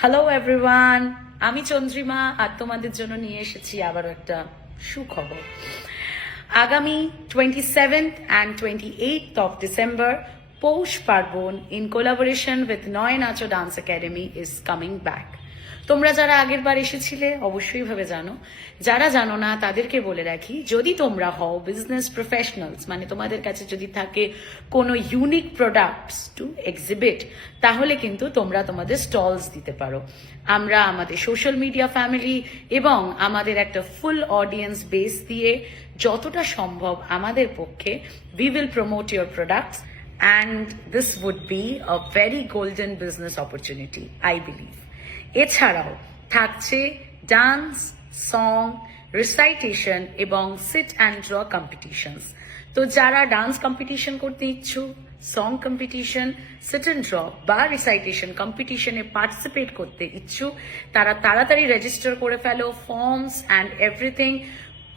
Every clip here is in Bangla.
হ্যালো এভরিওয়ান, আমি চন্দ্রিমা আর তোমাদের জন্য নিয়ে এসেছি আবারও একটা সুখবর। আগামী 27th and 28th of December, পৌষ পার্বণ in collaboration with নয় নাচো dance academy is coming back. তোমরা যারা আগের বার এসেছিলে অবশ্যই ভাবে জানো, যারা জানো না তাদেরকে বলে রাখি, যদি তোমরা হও বিজনেস প্রফেশনালস, মানে তোমাদের কাছে যদি থাকে কোনো ইউনিক প্রোডাক্টস টু এক্সিবিট, তাহলে কিন্তু তোমরা তোমাদের স্টলস দিতে পারো। আমরা আমাদের সোশ্যাল মিডিয়া ফ্যামিলি এবং আমাদের একটা ফুল অডিয়েন্স বেস দিয়ে যতটা সম্ভব আমাদের পক্ষে we will promote your products and this would be a very golden business opportunity, I believe. এছাড়াও থাকছে ডান্স, সং, রিসাইটেশন এবং সিট অ্যান্ড ড্র কম্পিটিশনস। তো যারা ডান্স কম্পিটিশন করতে ইচ্ছুক, song competition, sit and draw বা রিসাইটেশন কম্পিটিশনে পার্টিসিপেট করতে ইচ্ছুক, তারা তাড়াতাড়ি রেজিস্টার করে ফেলো। ফর্মস অ্যান্ড এভরিথিং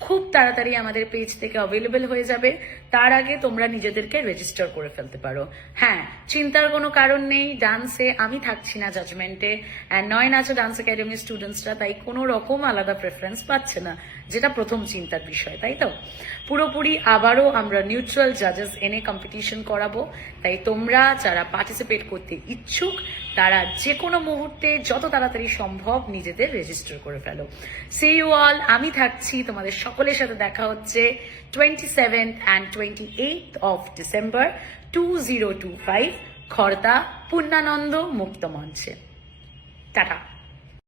খুব তাড়াতাড়ি আমাদের পেজ থেকে অ্যাভেলেবেল হয়ে যাবে। তার আগে তোমরা নিজেদেরকে রেজিস্টার করে ফেলতে পারো। হ্যাঁ, চিন্তার কোনো কারণ নেই, ডান্সে আমি থাকছি না জাজমেন্টে, অ্যান্ড নয় নাচো ডান্স একাডেমির স্টুডেন্টসরা তাই কোনো রকম আলাদা প্রেফারেন্স পাচ্ছে না, যেটা প্রথম চিন্তার বিষয়, তাই তো? পুরোপুরি আবারও আমরা নিউট্রাল জাজেস এনে কম্পিটিশন করাবো। তাই তোমরা যারা পার্টিসিপেট করতে ইচ্ছুক তারা যে কোনো মুহূর্তে যত তাড়াতাড়ি সম্ভব নিজেদের রেজিস্টার করে ফেলো। সি ইউ অল, আমি থাকছি, তোমাদের সকলের সাথে দেখা হচ্ছে 27th and 28th of December 2025 Khardah Purnananda মুক্ত মঞ্চে। টাটা।